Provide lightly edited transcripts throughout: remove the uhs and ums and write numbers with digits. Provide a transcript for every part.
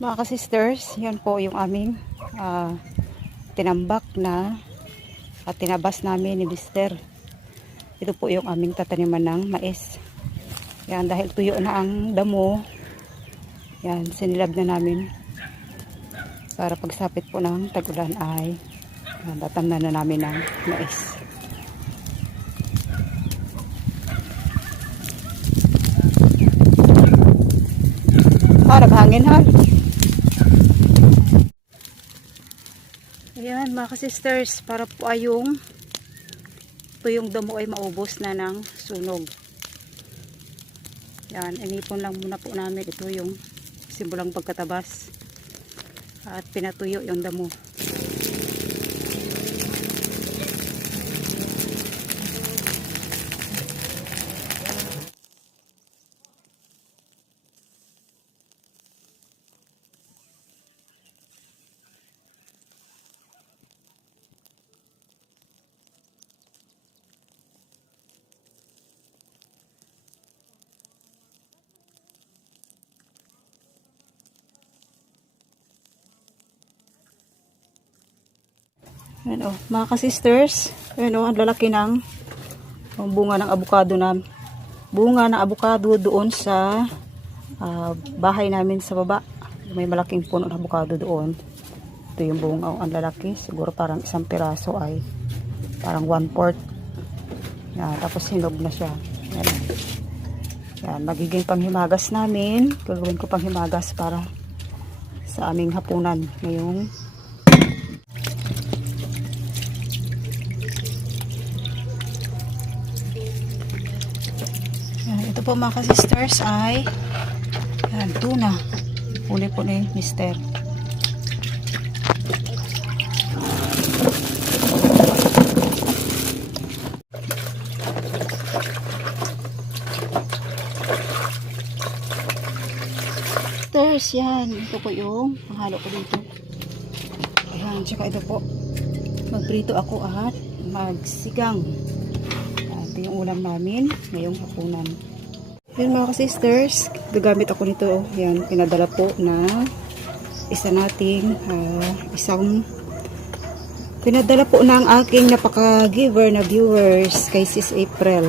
Mga ka-sisters, yan po yung aming tinambak na at tinabas namin ni Mister. Ito po yung aming tataniman ng mais. Yan, dahil tuyo na ang damo, yan, sinilab na namin para pagsapit po ng tag-ulan ay tatamnan na namin ng mais. Naghangin ha. Ayan mga ka-sisters, para po ay yung damo ay maubos na ng sunog. Yan, inipon lang muna po namin. Ito yung simbolang pagkatabas at pinatuyo yung damo. Ayan, mga ka-sisters, ayan, ang lalaki ng bunga ng abukado doon sa bahay namin sa baba. May malaking puno ng abukado doon. Ito yung bunga, ang lalaki, siguro parang isang piraso ay parang 1/4. Yan, tapos hinog na siya. Yan. Yan, magiging panghimagas namin. Gagawin ko panghimagas para sa aming hapunan ngayong ito po mga ka-sisters ay yan, tuna. Huli po ni Mister. Sisters, yan. Ito po yung panghalo ko dito. Ayan, tsaka ito po. Magprito ako at magsigang. Ito yung ulam namin ngayong hapunan. Yan mga ka-sisters, gagamit ako nito. Yan, pinadala po na pinadala po ng aking napaka-giver na viewers kay Sis April.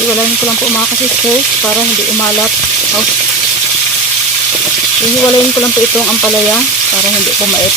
Hiwalayin ko lang po mga ka-sisters para hindi umalat. Hiwalayin ko lang po itong ampalaya para hindi pumait.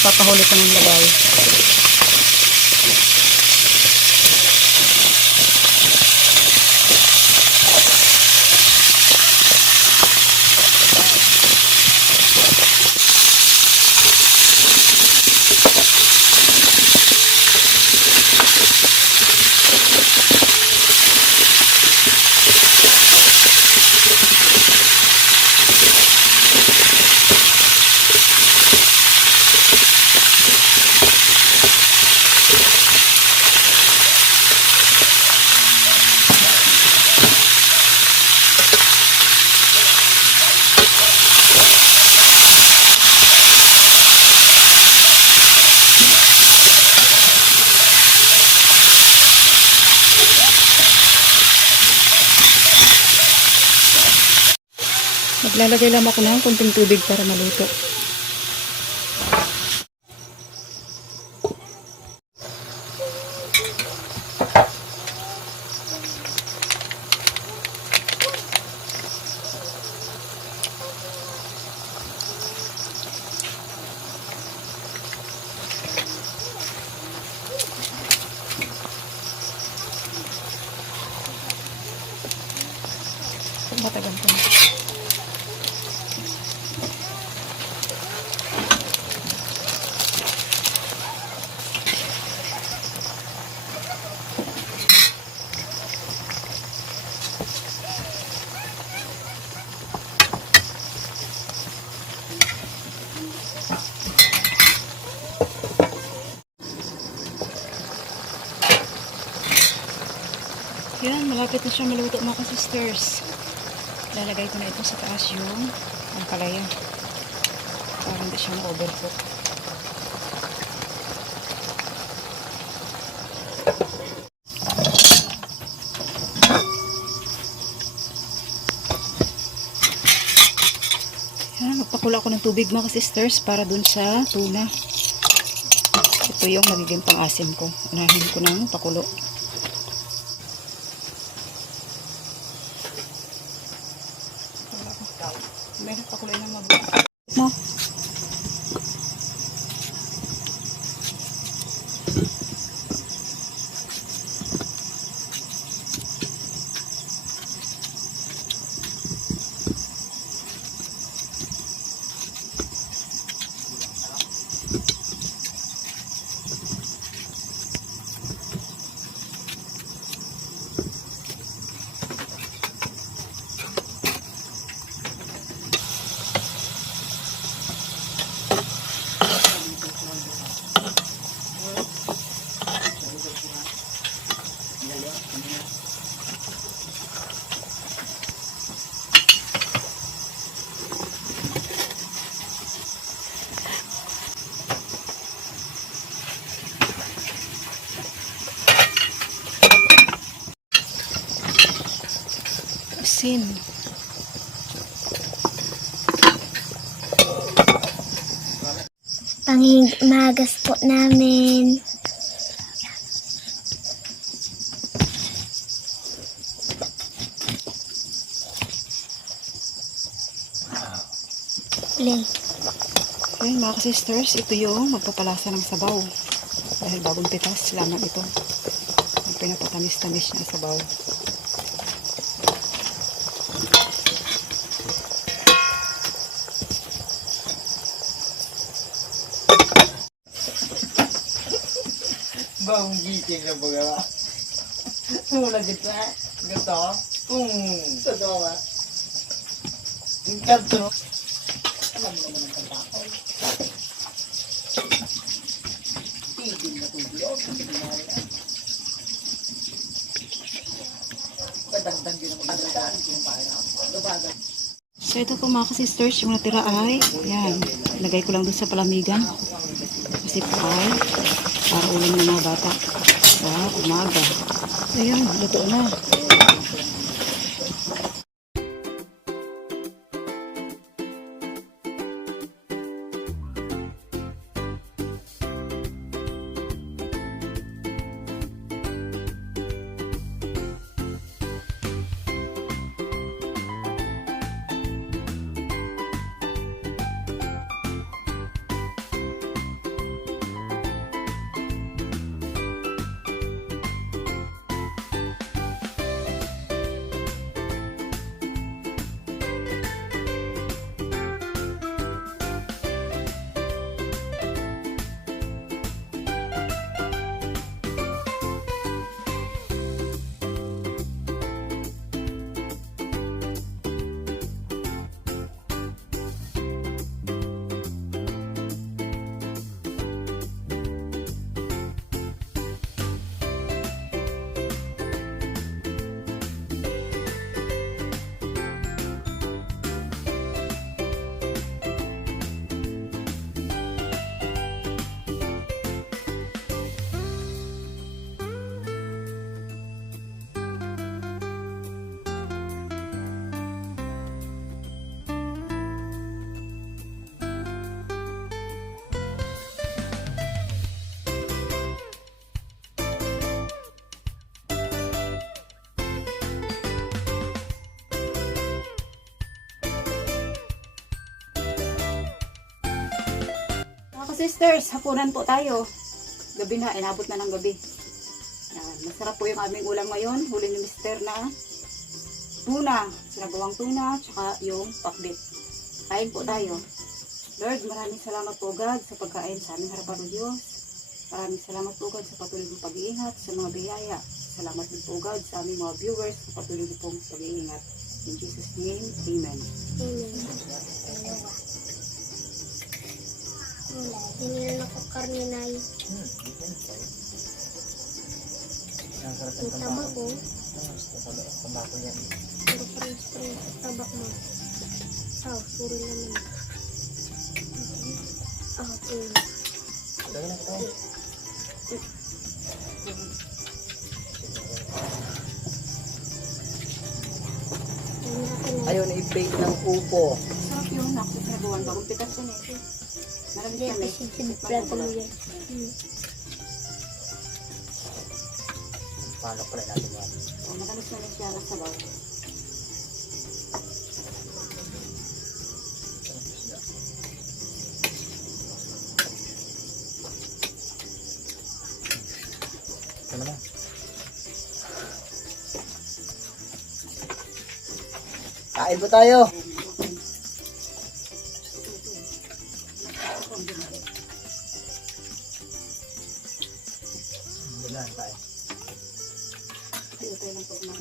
Ipapahuli ko ng lagay. Lalagay lang ako ng kunting tubig para maluto. Matagal ko na. Yan, malapit na siya maluto mga sisters. Lalagay ko na ito sa taas yung ampalaya para hindi siya ma-overcook. Yan, magpakula ko ng tubig mga sisters para dun sa tuna. Ito yung magiging pang-asim ko. Unahin ko ng pakulo. Meron pa kulay na mabuti mo. Asin. Panghimagas po namin. Play. Okay, mga sisters, ito yung magpapalasa ng sabaw. Dahil bagong pitas, lamang ito. Ang pinapatamis-tamis niya sabaw. Bang gising na baga. Wala kita. Gato. Sa doa. Yung kanto. Alam mo naman ang kantako. Tigil na tulog. Kadagdag din ang magandaan yung parang. Lubagan. So ito po mga sisters, yung natira ay, yan, lagay ko lang doon sa palamigan. Kasi ay, para ulam ng mga bata sa umaga. Ayan, luto na. sisters, hapunan po tayo. Gabi na, inabot na ng gabi. Yan, masarap po yung aming ulam ngayon. Huli ni Mister na tuna, sinagawang tuna, tsaka yung pakbit. Kain po tayo. Lord, maraming salamat po God sa pagkain sa aming harapan ng Diyos. Maraming salamat po God sa patuloy mong pag-iingat sa mga biyaya. Salamat din po God sa aming mga viewers sa patuloy pong pag-iingat. In Jesus' name, Amen. Wala. Hinilan ako karne na yun. Ang sarap ng Yung tambako. taba ko. Tambako yan. Pero parang spring sa taba mo. Sorry naman. Okay. Dali na ito. Ayaw na i-bake ng upo. Sarap yun, ako sinagawan. Bagong pitas yun eh. Marami Hindi, kami. kasi siniplat mo yan. Palok pala natin yan. Matamis na siya ng sabaw. Ito naman. Kain po tayo. Bulan tayo. Tayo tayo lang po naman.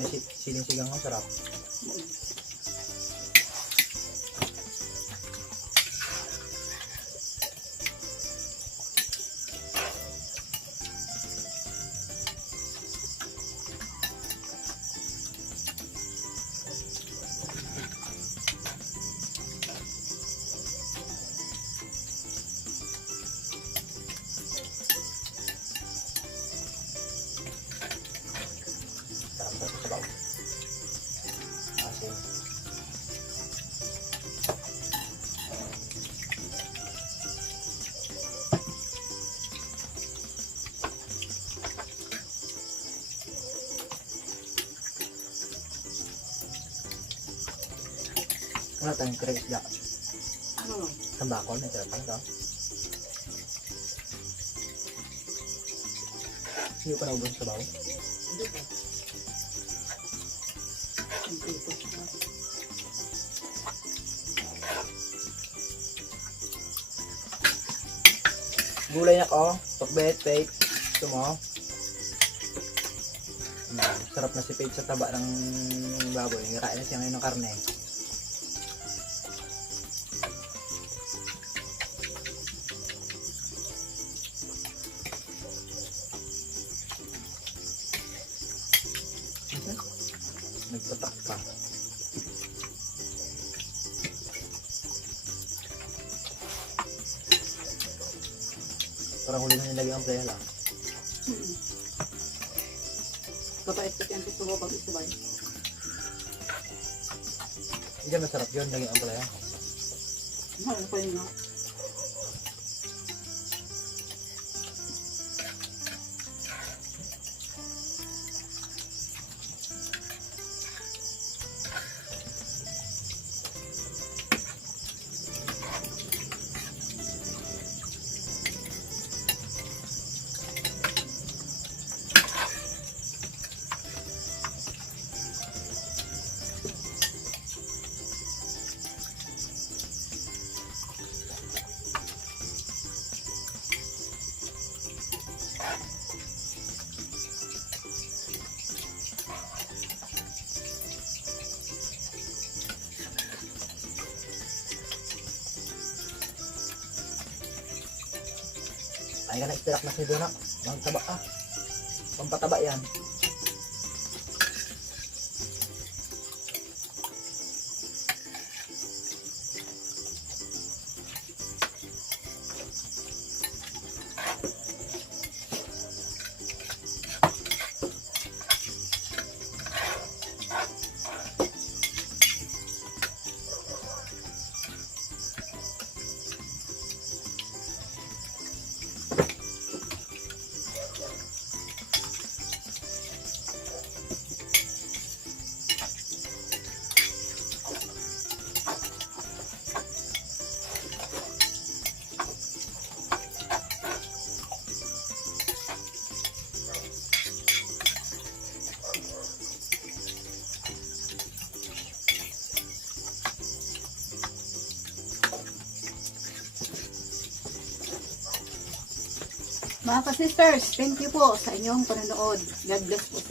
May siling-sigang ang sarap. Sarap sa sabaw. Asin. Wala tayong crepes da. Ano? Tambako, may sarap ito. Hindi ko na ubos sa bawo. Hindi ba? Hindi po siya. Gulay na ko, pakbet, fake. Ito mo. Sarap na si Paige sa taba ng baboy. Nirain na siya ngayon ng karne. Nagpatak pa. Parang huli na nilagay ang playa lang. Kapait ko yan gusto ko pag isubay. Hindi masarap yun, lagay ang playa. Mahal ko yun, no? Ay ka na istirak na si Dona. Mang taba ah. Pampataba yan. Mga ka-sisters, thank you po sa inyong panonood. God bless po sa